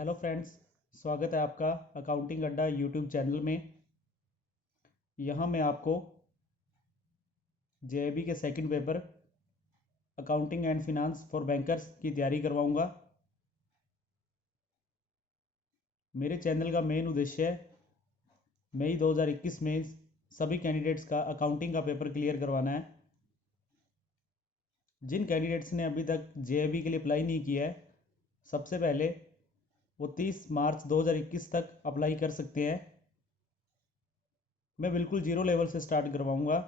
Hello friends, स्वागत है आपका अकाउंटिंग अड्डा यूट्यूब चैनल में। यहाँ मैं आपको जेईबी के second paper accounting and finance for bankers की तैयारी करवाऊँगा। मेरे चैनल का मेन उद्देश्य है मई 2021 में सभी कैंडिडेट्स का अकाउंटिंग का पेपर क्लियर करवाना है। जिन कैंडिडेट्स ने अभी तक जेईबी के लिए अप्लाई नहीं किया है, सबसे पहले वो 30 मार्च 2021 तक अप्लाई कर सकते हैं। मैं बिल्कुल ज़ीरो लेवल से स्टार्ट करवाऊँगा,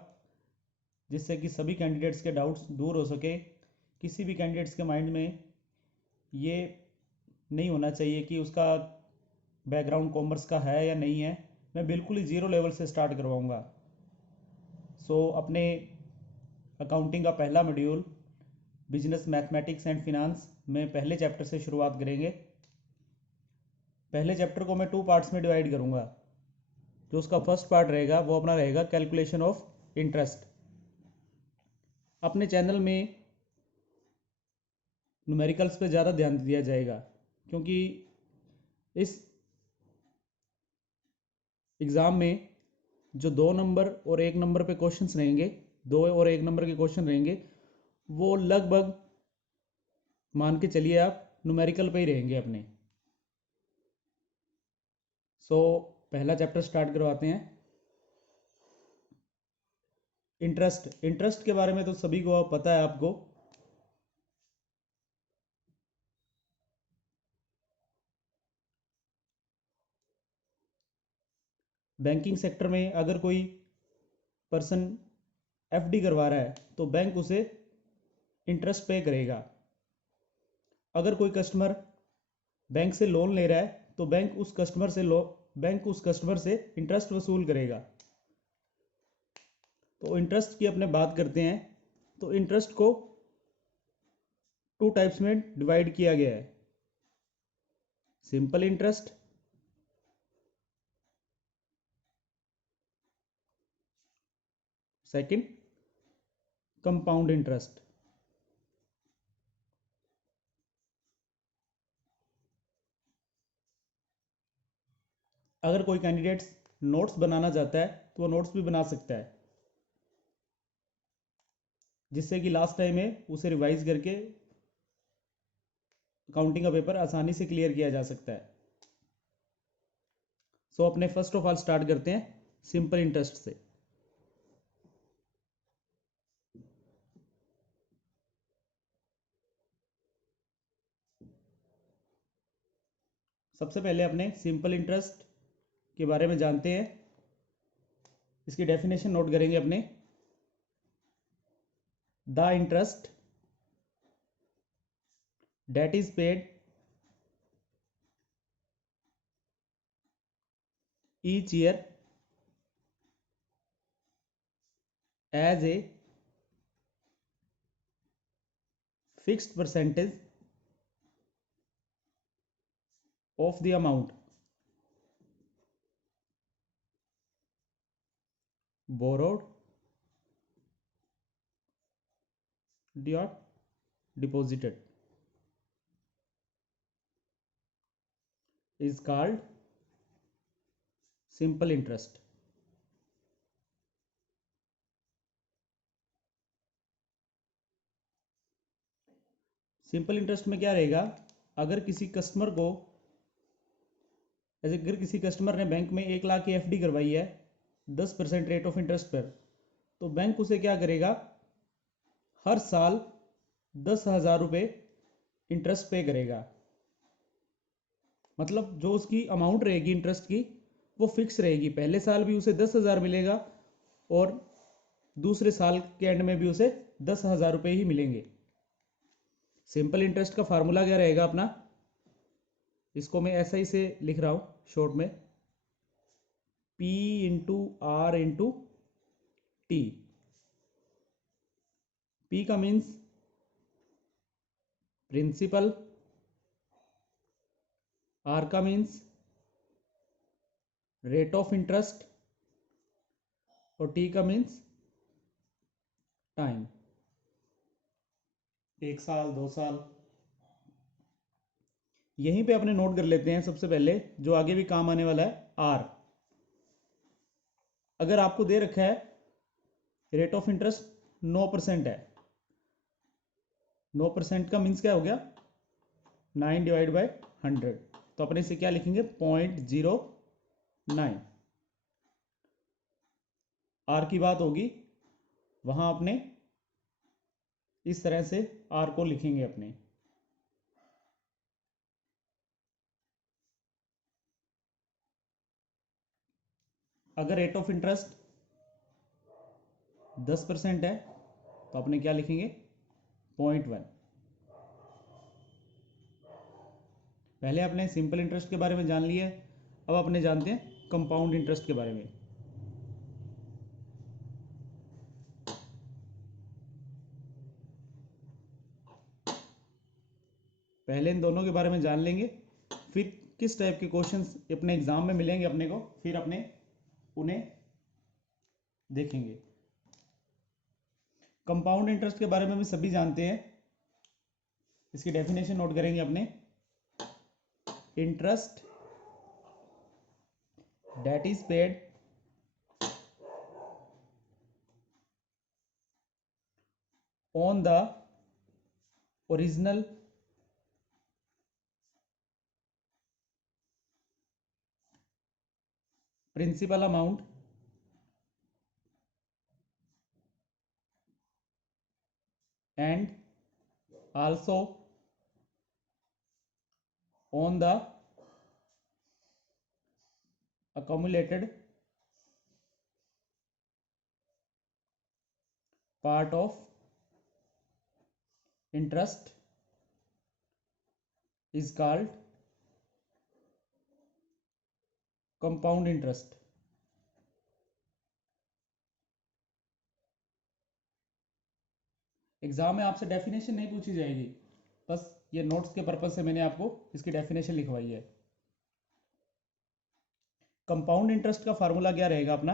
जिससे कि सभी कैंडिडेट्स के डाउट्स दूर हो सके। किसी भी कैंडिडेट्स के माइंड में ये नहीं होना चाहिए कि उसका बैकग्राउंड कॉमर्स का है या नहीं है। मैं बिल्कुल ही ज़ीरो लेवल से स्टार्ट करवाऊँगा। अपने अकाउंटिंग का पहला module business mathematics and finance में पहले चैप्टर से शुरुआत करेंगे। पहले चैप्टर को मैं 2 पार्ट्स में डिवाइड करूँगा। जो उसका फर्स्ट पार्ट रहेगा वो अपना रहेगा कैलकुलेशन ऑफ इंटरेस्ट। अपने चैनल में न्यूमेरिकल्स पे ज़्यादा ध्यान दिया जाएगा, क्योंकि इस एग्ज़ाम में जो 2 नंबर और 1 नंबर पे क्वेश्चंस रहेंगे, 2 और 1 नंबर के क्वेश्चन रहेंगे, वो लगभग मान के चलिए आप न्यूमेरिकल पे ही रहेंगे अपने। पहला चैप्टर स्टार्ट करवाते हैं। इंटरेस्ट के बारे में तो सभी को पता है आपको। बैंकिंग सेक्टर में अगर कोई पर्सन एफडी करवा रहा है तो बैंक उसे इंटरेस्ट पे करेगा। अगर कोई कस्टमर बैंक से लोन ले रहा है तो बैंक उस कस्टमर से इंटरेस्ट वसूल करेगा। तो इंटरेस्ट की अपने बात करते हैं, तो इंटरेस्ट को 2 टाइप्स में डिवाइड किया गया है। Simple interest, second compound interest. अगर कोई कैंडिडेट नोट्स बनाना चाहता है तो वो नोट्स भी बना सकता है, जिससे कि लास्ट टाइम में उसे रिवाइज करके अकाउंटिंग का पेपर आसानी से क्लियर किया जा सकता है। अपने फर्स्ट ऑफ ऑल स्टार्ट करते हैं सिंपल इंटरेस्ट से। सबसे पहले अपने सिंपल इंटरेस्ट के बारे में जानते हैं। इसकी डेफिनेशन नोट करेंगे अपने। The interest that is paid each year as a fixed percentage of the amount borrowed or deposited is called simple interest। Simple interest में क्या रहेगा, अगर किसी कस्टमर को अगर किसी कस्टमर ने बैंक में 1 लाख की एफडी करवाई है 10% रेट ऑफ इंटरेस्ट पर, तो बैंक उसे क्या करेगा, हर साल 10,000 रुपये इंटरेस्ट पे करेगा। मतलब जो उसकी अमाउंट रहेगी इंटरेस्ट की वो फिक्स रहेगी। पहले साल भी उसे 10,000 मिलेगा और दूसरे साल के एंड में भी उसे 10,000 रुपये ही मिलेंगे। सिंपल इंटरेस्ट का फार्मूला क्या रहेगा अपना, इसको मैं ऐसा ही से लिख रहा हूँ शॉर्ट में, P into R into T. P का मीन्स प्रिंसिपल, आर का मीन्स रेट ऑफ इंटरेस्ट और टी का मीन्स टाइम। 1 साल, 2 साल। यहीं पे अपने नोट कर लेते हैं सबसे पहले जो आगे भी काम आने वाला है, आर। अगर आपको दे रखा है रेट ऑफ इंटरेस्ट 9% है, 9% का मीन्स क्या हो गया, 9/100। तो अपने इसे क्या लिखेंगे, 0.09। आर की बात होगी वहां अपने इस तरह से आर को लिखेंगे अपने। अगर रेट ऑफ इंटरेस्ट 10% है तो अपने क्या लिखेंगे, 0.1। पहले अपने सिंपल इंटरेस्ट के बारे में जान लिया है, अब अपने जानते हैं कंपाउंड इंटरेस्ट के बारे में। पहले इन दोनों के बारे में जान लेंगे, फिर किस टाइप के क्वेश्चंस अपने एग्जाम में मिलेंगे अपने को, फिर अपने उन्हें देखेंगे। कंपाउंड इंटरेस्ट के बारे में भी सभी जानते हैं, इसकी डेफिनेशन नोट करेंगे अपने। Interest that is paid on the original principal amount and also on the accumulated part of interest is called compound interest। Exam में आपसे डेफिनेशन नहीं पूछी जाएगी, बस ये नोट्स के पर्पज से मैंने आपको इसकी डेफिनेशन लिखवाई है। कंपाउंड इंटरेस्ट का फार्मूला क्या रहेगा अपना,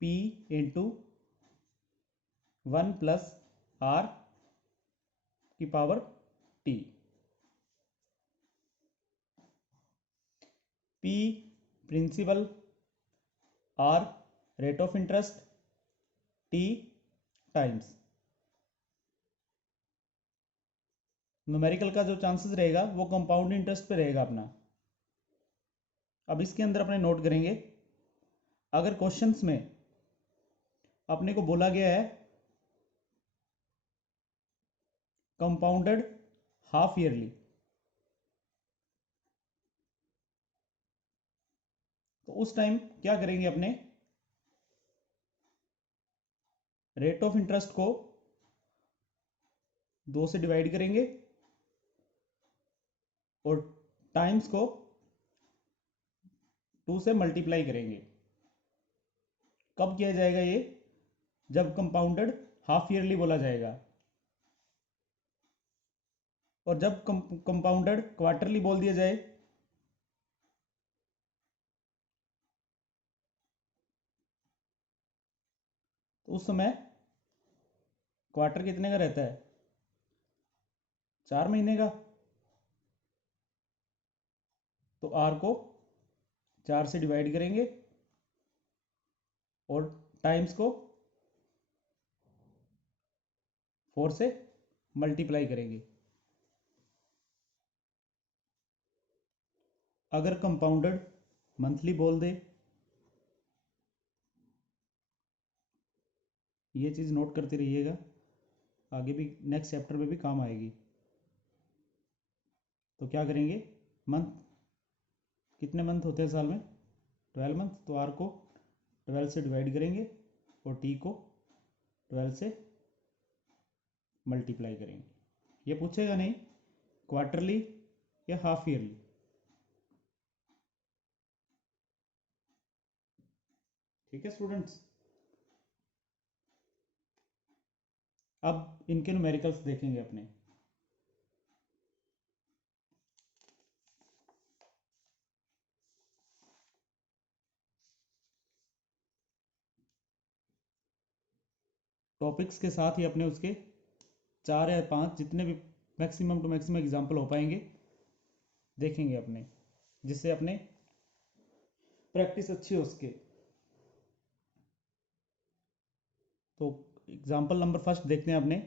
P इंटू 1+R की power T। P principal, R rate of interest, T times. Numerical का जो चांसेस रहेगा वो कंपाउंड इंटरेस्ट पे रहेगा अपना। अब इसके अंदर अपने नोट करेंगे, अगर क्वेश्चंस में अपने को बोला गया है कंपाउंडेड हाफ ईयरली, तो उस टाइम क्या करेंगे अपने, रेट ऑफ इंटरेस्ट को 2 से डिवाइड करेंगे और टाइम्स को 2 से मल्टीप्लाई करेंगे। कब किया जाएगा ये, जब कंपाउंडेड हाफ ईयरली बोला जाएगा, और जब कंपाउंडेड क्वार्टरली बोल दिया जाए तो उस समय क्वार्टर कितने का रहता है, 4 महीने का। तो आर को 4 से डिवाइड करेंगे और टाइम्स को 4 से मल्टीप्लाई करेंगे। अगर कंपाउंडेड मंथली बोल दे, ये चीज़ नोट करते रहिएगा, आगे भी नेक्स्ट चैप्टर में भी काम आएगी। तो क्या करेंगे, मंथ कितने मंथ होते हैं साल में, 12 मंथ। तो आर को 12 से डिवाइड करेंगे और टी को 12 से मल्टीप्लाई करेंगे। ये पूछेगा नहीं क्वार्टरली या हाफ ईयरली। ठीक है स्टूडेंट्स, अब इनके न्यूमेरिकल्स देखेंगे अपने। टॉपिक्स के साथ ही अपने उसके 4 या 5 जितने भी मैक्सिमम टू मैक्सिमम एग्जाम्पल हो पाएंगे देखेंगे अपने, जिससे अपने प्रैक्टिस अच्छी हो सके। तो एग्जाम्पल नंबर फर्स्ट देखते हैं अपने।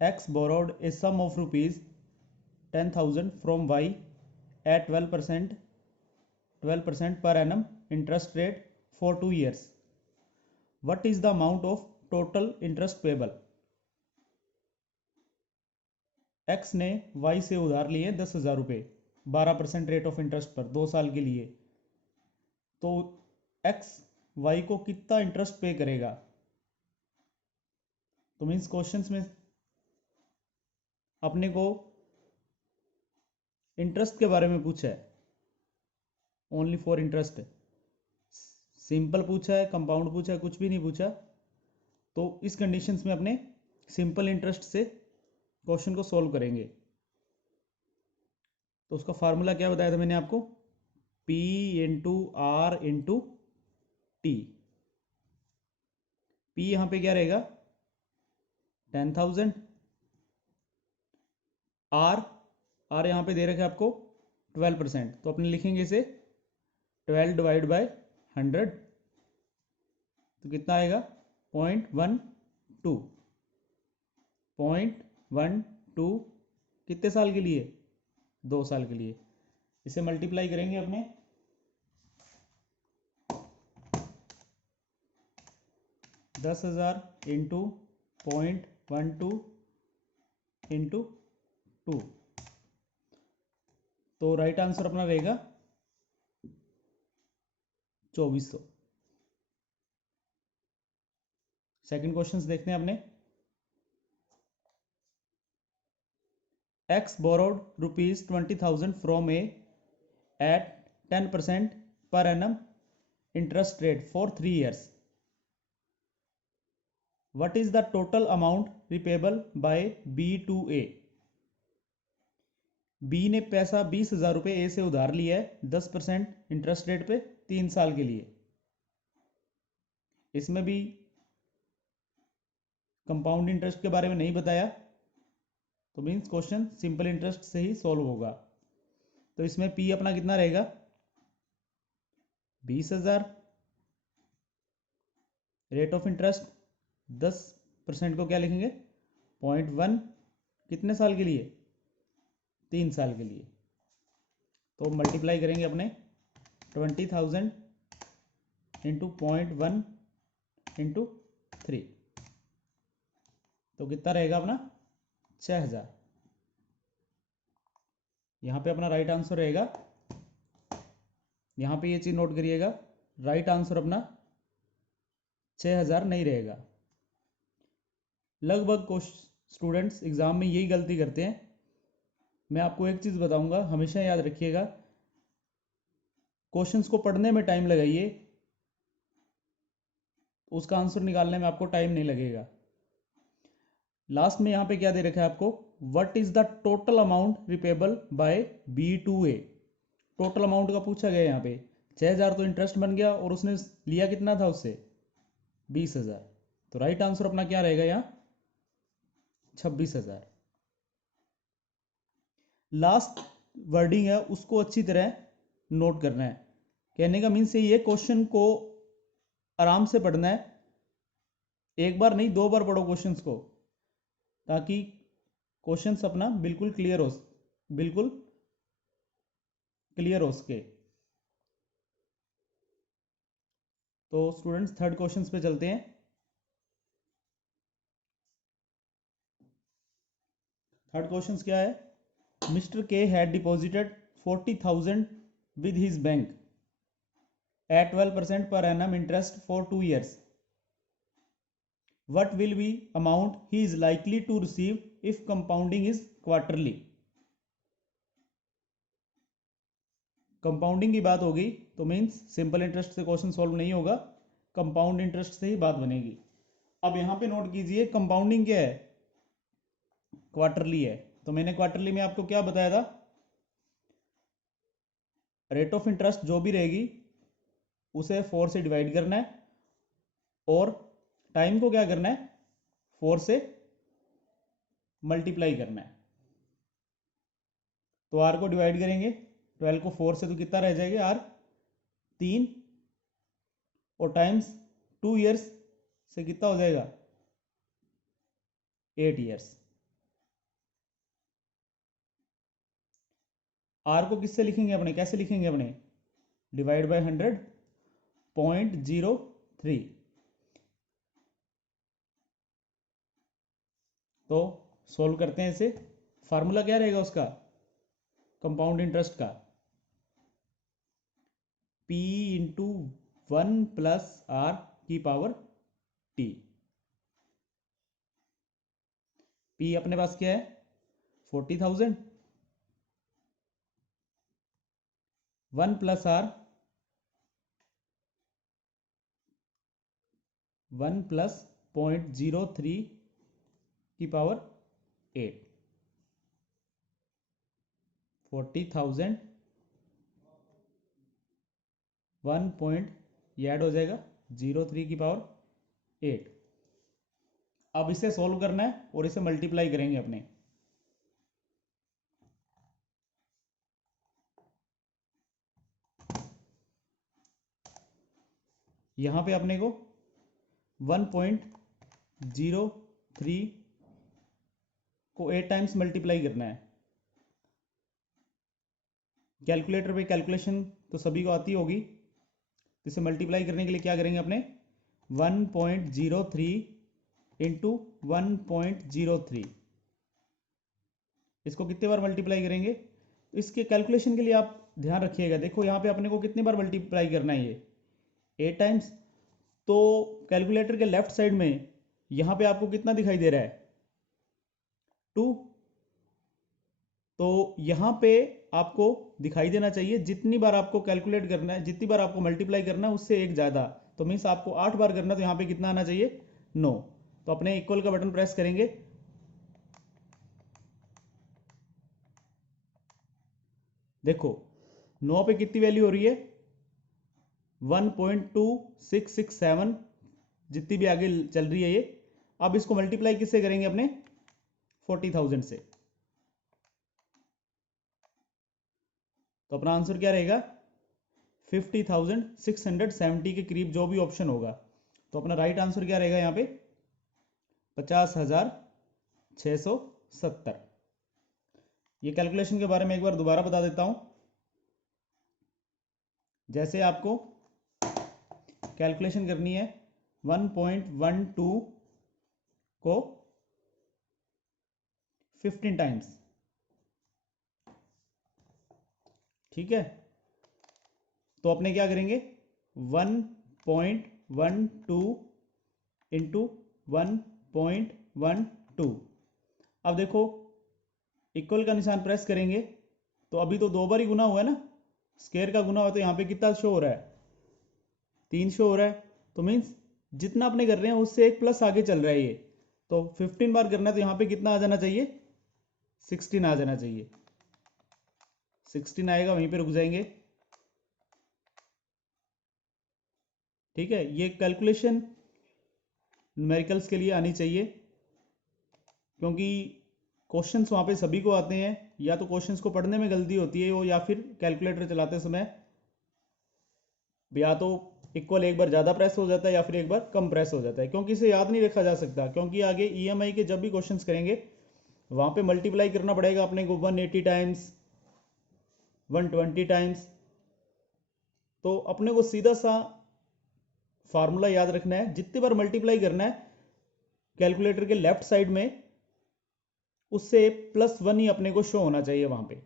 X borrowed a sum of rupees 10,000 from Y at 12% per annum interest rate for 2 years. What is the amount of total interest payable? X ने Y से उधार लिए 10,000 रुपये 12% रेट ऑफ इंटरेस्ट पर 2 साल के लिए। तो X Y को कितना इंटरेस्ट पे करेगा? तो मीन्स क्वेश्चंस में अपने को इंटरेस्ट के बारे में पूछा है, ओनली फॉर इंटरेस्ट। सिंपल पूछा है, कंपाउंड पूछा है, कुछ भी नहीं पूछा। तो इस कंडीशंस में अपने सिंपल इंटरेस्ट से क्वेश्चन को सॉल्व करेंगे। तो उसका फार्मूला क्या बताया था मैंने आपको? P into R into T. P यहाँ पे क्या रहेगा? 10,000। आर यहाँ पे दे रखा है आपको 12%, तो अपने लिखेंगे इसे 12 डिवाइड बाय 100, तो कितना आएगा? 0.12। 0.12 कितने साल के लिए? 2 साल के लिए। इसे मल्टीप्लाई करेंगे अपने 10,000 इंटू 0.12 इंटू 2, तो राइट आंसर अपना रहेगा 2400। सेकंड क्वेश्चंस देखते हैं अपने। X borrowed rupees 20,000 from A at 10% per annum interest rate for 3 years. What is the total amount repayable by B to A? B ने पैसा 20,000 रुपये A से उधार लिया है 10% इंटरेस्ट रेट पे 3 साल के लिए। इसमें भी कंपाउंड इंटरेस्ट के बारे में नहीं बताया, तो मीन्स क्वेश्चन सिंपल इंटरेस्ट से ही सॉल्व होगा। तो इसमें P अपना कितना रहेगा? 20,000। रेट ऑफ इंटरेस्ट 10% को क्या लिखेंगे? 0.1। कितने साल के लिए? 3 साल के लिए। तो मल्टीप्लाई करेंगे अपने 20,000 इंटू 0.1 इंटू 3, तो कितना रहेगा अपना? 6,000। यहाँ पे अपना राइट आंसर रहेगा, यहाँ पे ये चीज़ नोट करिएगा, राइट आंसर अपना 6,000 नहीं रहेगा। लगभग स्टूडेंट्स एग्ज़ाम में यही गलती करते हैं। मैं आपको एक चीज़ बताऊंगा, हमेशा याद रखिएगा, क्वेश्चंस को पढ़ने में टाइम लगाइए, उसका आंसर निकालने में आपको टाइम नहीं लगेगा। लास्ट में यहाँ पे क्या दे रखा है आपको? What is the total amount repayable by B to A. Total amount का पूछा गया यहाँ पे। 6,000 तो इंटरेस्ट बन गया और उसने लिया कितना था उससे? 20,000। तो राइट आंसर अपना क्या रहेगा यहाँ? 26,000। लास्ट वर्डिंग है उसको अच्छी तरह नोट करना है। कहने का मीन्स ये क्वेश्चन को आराम से पढ़ना है, एक बार नहीं 2 बार पढ़ो क्वेश्चंस को, ताकि क्वेश्चंस अपना बिल्कुल क्लियर हो सके। तो स्टूडेंट्स थर्ड क्वेश्चंस पे चलते हैं। थर्ड क्वेश्चंस क्या है? मिस्टर के had deposited 40,000 with his bank at 12% per annum interest for 2 years. What will be amount he is likely to receive if compounding is quarterly? Compounding की बात होगी तो मीन्स सिंपल इंटरेस्ट से question solve नहीं होगा, compound interest से ही बात बनेगी। अब यहाँ पे नोट कीजिए, कंपाउंडिंग क्या है? क्वार्टरली है। तो मैंने क्वार्टरली में आपको क्या बताया था? रेट ऑफ इंटरेस्ट जो भी रहेगी उसे 4 से डिवाइड करना है और टाइम को क्या करना है? 4 से मल्टीप्लाई करना है। तो आर को डिवाइड करेंगे, 12 को 4 से तो कितना रह जाएगा आर 3, और टाइम्स 2 ईयर्स से कितना हो जाएगा 8 ईयर्स। आर को किससे लिखेंगे अपने, कैसे लिखेंगे अपने, डिवाइड बाय 100.03। तो सॉल्व करते हैं इसे। फार्मूला क्या रहेगा उसका, कंपाउंड इंटरेस्ट का, P इंटू 1 प्लस आर की पावर T। P अपने पास क्या है 40,000, 1 प्लस आर 1 प्लस 0.03 की पावर 8, 40,000 1 पॉइंट ये ऐड हो जाएगा 0.3 की पावर 8। अब इसे सॉल्व करना है और इसे मल्टीप्लाई करेंगे अपने। यहां पे अपने को 1.03 को 8 टाइम्स मल्टीप्लाई करना है। कैलकुलेटर पे कैलकुलेशन तो सभी को आती होगी, तो इसे मल्टीप्लाई करने के लिए क्या करेंगे अपने 1.03 इंटू 1.03, इसको कितने बार मल्टीप्लाई करेंगे। इसके कैलकुलेशन के लिए आप ध्यान रखिएगा, देखो यहाँ पे अपने को कितने बार मल्टीप्लाई करना है, ये 8 टाइम्स। तो कैलकुलेटर के लेफ्ट साइड में यहाँ पे आपको कितना दिखाई दे रहा है 2, तो यहाँ पे आपको दिखाई देना चाहिए जितनी बार आपको कैलकुलेट करना है, जितनी बार आपको मल्टीप्लाई करना है उससे एक ज़्यादा, तो मीन्स आपको 8 बार करना है, तो यहाँ पे कितना आना चाहिए 9। तो अपने इक्वल का बटन प्रेस करेंगे, देखो 9 पे कितनी वैल्यू हो रही है 1.2667, जितनी भी आगे चल रही है ये। अब इसको मल्टीप्लाई किससे करेंगे अपने 40,000 से, तो अपना आंसर क्या रहेगा 50,670 के करीब, जो भी ऑप्शन होगा। तो अपना राइट आंसर क्या रहेगा यहाँ पे 50,670। ये कैलकुलेशन के बारे में एक बार दोबारा बता देता हूँ। जैसे आपको कैलकुलेशन करनी है 1.12 को 15 टाइम्स, ठीक है, तो अपने क्या करेंगे 1.12 इंटू 1.12। अब देखो इक्वल का निशान प्रेस करेंगे, तो अभी तो 2 बार ही गुना हुआ है ना, स्क्वायर का गुना हुआ, तो यहाँ पे कितना शो हो रहा है 3 शो हो रहा है। तो मीन्स जितना अपने कर रहे हैं उससे एक प्लस आगे चल रहा है ये, तो 15 बार करना है, तो यहाँ पे कितना आ जाना चाहिए 16 आ जाना चाहिए। 16 आएगा, वहीं पे रुक जाएंगे, ठीक है। ये कैलकुलेशन न्यूमेरिकल्स के लिए आनी चाहिए, क्योंकि क्वेश्चंस वहाँ पे सभी को आते हैं, या तो क्वेश्चंस को पढ़ने में गलती होती है, या फिर कैलकुलेटर चलाते समय या तो इक्वल एक बार ज़्यादा प्रेस हो जाता है या फिर एक बार कम प्रेस हो जाता है, क्योंकि इसे याद नहीं रखा जा सकता। क्योंकि आगे ईएमआई के जब भी क्वेश्चंस करेंगे वहाँ पे मल्टीप्लाई करना पड़ेगा अपने को 180 टाइम्स, 120 टाइम्स। तो अपने को सीधा सा फार्मूला याद रखना है, जितनी बार मल्टीप्लाई करना है कैलकुलेटर के लेफ्ट साइड में, उससे +1 ही अपने को शो होना चाहिए वहाँ पे।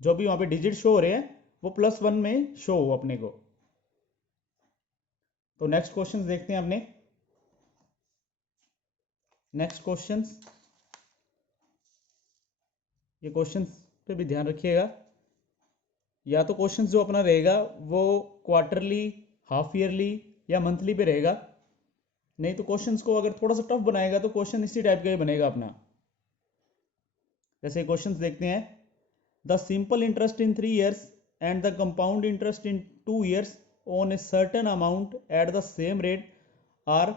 जो भी वहाँ पे डिजिट शो हो रहे हैं वो +1 में शो हो अपने को। तो नेक्स्ट क्वेश्चन देखते हैं अपने। नेक्स्ट क्वेश्चंस, ये क्वेश्चंस पे भी ध्यान रखिएगा। या तो क्वेश्चंस जो अपना रहेगा वो क्वार्टरली, हाफ ईयरली या मंथली पे रहेगा, नहीं तो क्वेश्चंस को अगर थोड़ा सा टफ बनाएगा तो क्वेश्चन इसी टाइप का ही बनेगा अपना। जैसे क्वेश्चंस देखते हैं, the simple interest in 3 years and the compound interest in 2 years on a certain amount at the same rate are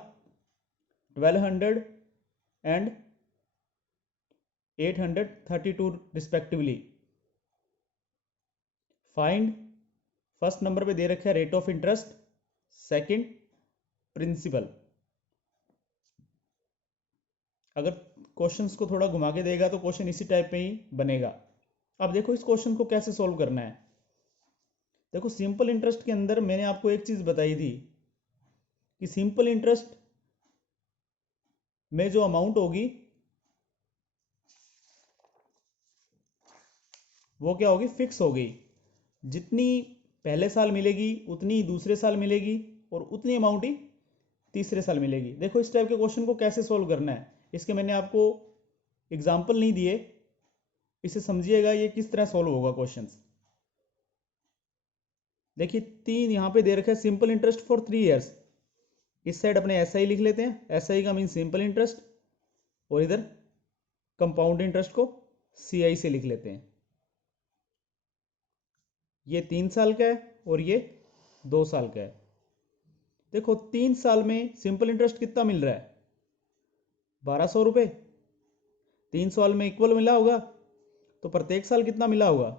1200, and 832 respectively. Find, first number पे दे रखा है rate of interest, second principal. अगर questions को थोड़ा घुमा के देगा तो क्वेश्चन इसी टाइप में ही बनेगा। अब देखो इस क्वेश्चन को कैसे सॉल्व करना है। देखो सिंपल इंटरेस्ट के अंदर मैंने आपको एक चीज बताई थी कि सिंपल इंटरेस्ट में जो अमाउंट होगी वो क्या होगी, फिक्स होगी। जितनी पहले साल मिलेगी उतनी ही दूसरे साल मिलेगी और उतनी अमाउंट ही तीसरे साल मिलेगी। देखो इस टाइप के क्वेश्चन को कैसे सॉल्व करना है, इसके मैंने आपको एग्जाम्पल नहीं दिए, इसे समझिएगा ये किस तरह सॉल्व होगा क्वेश्चंस। देखिए तीन यहाँ पे दे रखा है, सिंपल इंटरेस्ट फॉर 3 ईयर्स। इस साइड अपने एस आई लिख लेते हैं, एस आई का मीन सिंपल इंटरेस्ट, और इधर कंपाउंड इंटरेस्ट को सी आई से लिख लेते हैं। ये 3 साल का है और ये 2 साल का है। देखो 3 साल में सिंपल इंटरेस्ट कितना मिल रहा है, 1200 रुपये। 3 साल में इक्वल मिला होगा, तो प्रत्येक साल कितना मिला होगा,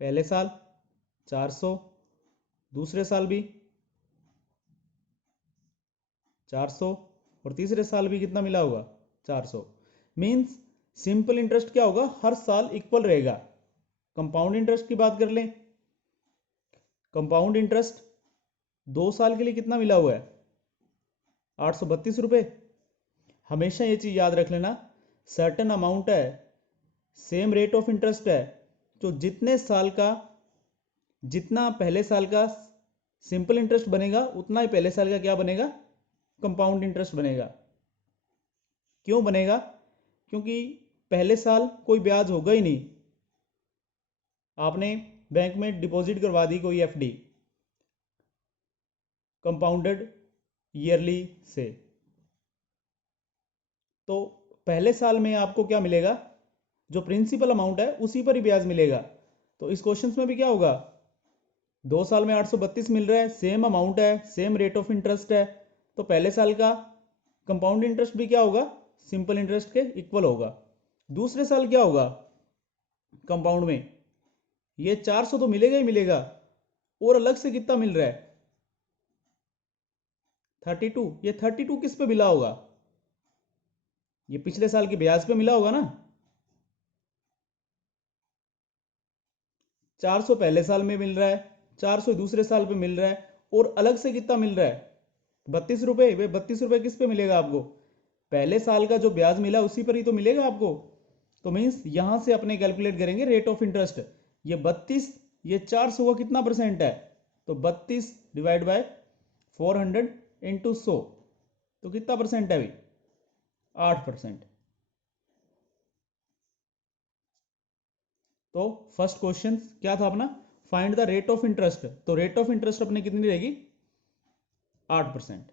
पहले साल 400, दूसरे साल भी 400 और तीसरे साल भी कितना मिला होगा, 400। मीन्स सिंपल इंटरेस्ट क्या होगा, हर साल इक्वल रहेगा। कंपाउंड इंटरेस्ट की बात कर लें, कंपाउंड इंटरेस्ट 2 साल के लिए कितना मिला हुआ है, 832 रुपये। हमेशा ये चीज़ याद रख लेना, सर्टन अमाउंट है, सेम रेट ऑफ इंटरेस्ट है, तो जितने साल का, जितना पहले साल का सिंपल इंटरेस्ट बनेगा उतना ही पहले साल का क्या बनेगा, कंपाउंड इंटरेस्ट बनेगा। क्यों बनेगा, क्योंकि पहले साल कोई ब्याज होगा ही नहीं, आपने बैंक में डिपॉजिट करवा दी कोई एफडी कंपाउंडेड ईयरली से, तो पहले साल में आपको क्या मिलेगा, जो प्रिंसिपल अमाउंट है उसी पर ही ब्याज मिलेगा। तो इस क्वेश्चन में भी क्या होगा, 2 साल में 832 मिल रहा है, सेम अमाउंट है, सेम रेट ऑफ इंटरेस्ट है, तो पहले साल का कंपाउंड इंटरेस्ट भी क्या होगा, सिंपल इंटरेस्ट के इक्वल होगा। दूसरे साल क्या होगा कंपाउंड में, ये 400 तो मिलेगा ही मिलेगा, और अलग से कितना मिल रहा है, 32। ये 32 किस पे मिला होगा, ये पिछले साल के ब्याज पे मिला होगा ना। 400 पहले साल में मिल रहा है, 400 दूसरे साल पे मिल रहा है, और अलग से कितना मिल रहा है, 32 रुपये। वे 32 रुपये किस पे मिलेगा आपको, पहले साल का जो ब्याज मिला उसी पर ही तो मिलेगा आपको। तो मीन्स यहां से अपने कैलकुलेट करेंगे रेट ऑफ इंटरेस्ट। ये 32, ये 400 का कितना परसेंट है, तो 32 डिवाइड बाय 400 इंटू 100, तो कितना परसेंट है भाई, 8%। तो फर्स्ट क्वेश्चन क्या था अपना, find the rate of interest. तो रेट ऑफ इंटरेस्ट अपने कितनी रहेगी, 8%।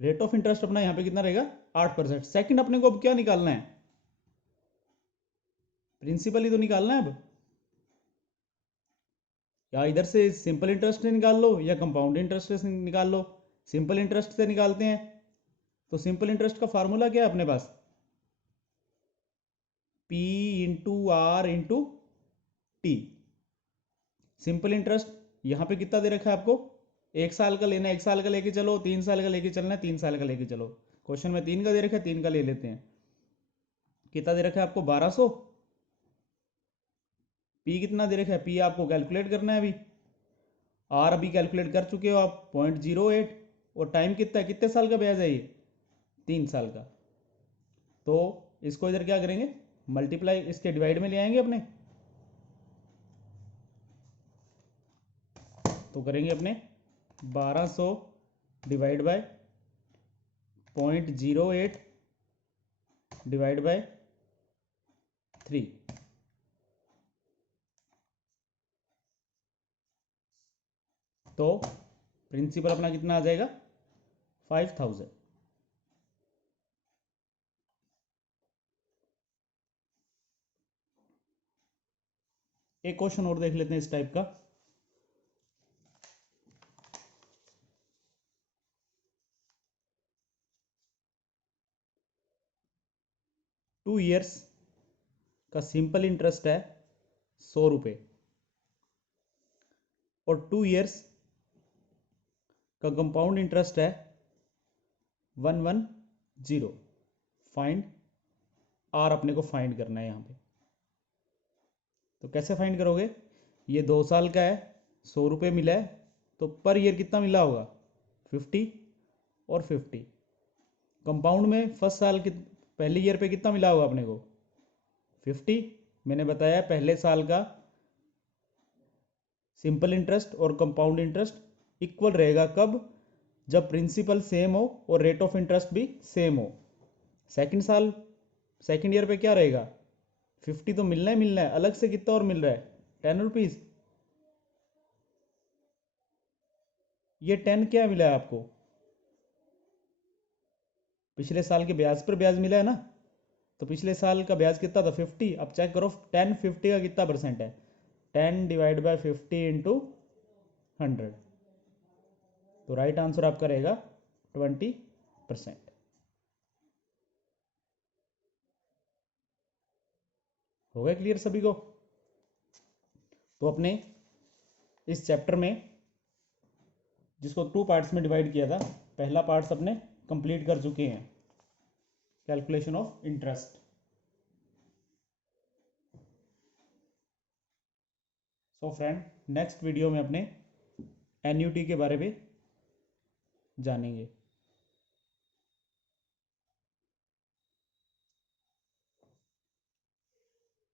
रेट ऑफ इंटरेस्ट अपना यहां पे कितना रहेगा, 8%। सेकंड अपने को अब क्या निकालना है, प्रिंसिपल ही तो निकालना है अब। या इधर से सिंपल इंटरेस्ट से निकाल लो या कंपाउंड इंटरेस्ट से निकाल लो। सिंपल इंटरेस्ट से निकालते हैं, तो सिंपल इंटरेस्ट का फार्मूला क्या है अपने पास, P into R into T. Simple interest यहां पे कितना दे रखा है आपको, 1 साल का लेना है, 1 साल का लेके चलो, 3 साल का लेके चलना है, 3 साल का लेके चलो। क्वेश्चन में 3 का दे रखा है, 3 का ले लेते हैं। कितना दे रखा है आपको, 1200। पी कितना दे रखा है, पी आपको कैलकुलेट करना है अभी, आर अभी कैलकुलेट कर चुके हो आप 0.08, और टाइम कितना है, कितने साल का ब्याज है ये, 3 साल का। तो इसको इधर क्या करेंगे, मल्टीप्लाई, इसके डिवाइड में ले आएंगे अपने, तो करेंगे अपने 1200 डिवाइड बाय 0.08 डिवाइड बाय 3। तो प्रिंसिपल अपना कितना आ जाएगा, 5000। एक क्वेश्चन और देख लेते हैं इस टाइप का। 2 ईयर्स का सिंपल इंटरेस्ट है 100 रुपये और 2 ईयर्स का कंपाउंड इंटरेस्ट है 110। फाइंड आर अपने को फाइंड करना है यहाँ पे। तो कैसे फाइंड करोगे? ये 2 साल का है, 100 रुपये मिला है, तो पर ईयर कितना मिला होगा? 50 और 50। कंपाउंड में फर्स्ट साल के पहले ईयर पे कितना मिला होगा अपने को? 50। मैंने बताया पहले साल का सिंपल इंटरेस्ट और कंपाउंड इंटरेस्ट इक्वल रहेगा कब? जब प्रिंसिपल सेम हो और रेट ऑफ इंटरेस्ट भी सेम हो। सेकेंड ईयर पे क्या रहेगा? 50 तो मिलना है, अलग से कितना और मिल रहा है? 10 रुपीज़। ये 10 क्या मिला है आपको? पिछले साल के ब्याज पर ब्याज मिला है ना। तो पिछले साल का ब्याज कितना था? 50। अब चेक करो 10 50 का कितना परसेंट है? 10 डिवाइड बाय 50 इंटू 100। तो राइट आंसर आपका रहेगा 20%। हो गया क्लियर सभी को? तो अपने इस चैप्टर में, जिसको 2 पार्ट्स में डिवाइड किया था, पहला पार्ट्स अपने कंप्लीट कर चुके हैं, calculation of interest. So friend, next video में अपने एन्युटी के बारे में जानेंगे।